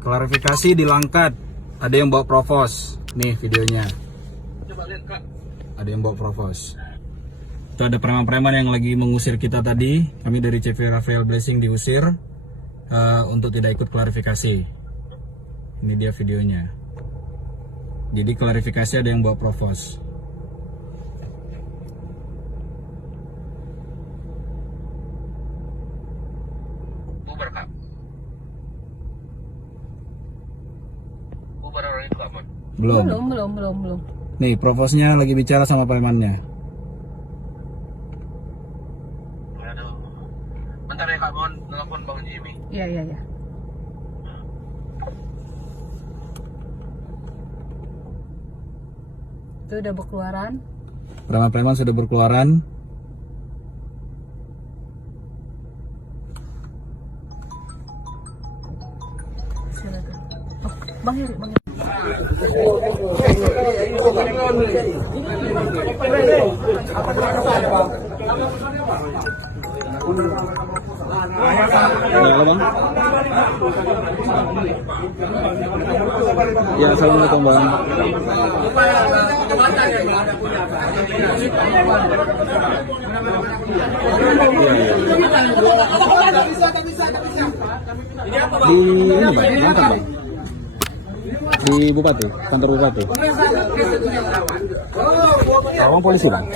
Klarifikasi di Langkat, ada yang bawa provos. Nih videonya. Coba lihat, Kak. Ada yang bawa provos. Itu ada preman-preman yang lagi mengusir kita tadi. Kami dari CV Rafael Blessing diusir untuk tidak ikut klarifikasi. Ini dia videonya. Jadi klarifikasi ada yang bawa provos. Bubar, Kak. Bubar orang itu aman. Belum. Belum. Nih provosnya lagi bicara sama premannya. Aduh. Bentar ya, Kak, mohon telepon Bang Jimmy. Iya. Itu udah berkeluaran. Preman-preman sudah berkeluaran. Silakan. Oh, Bang Heri. Halo Bang. Ya, assalamualaikum Bang. Di ini Bang, Langkat Bang. Di Bupati, kantor Bupati. Abang polisi Bang.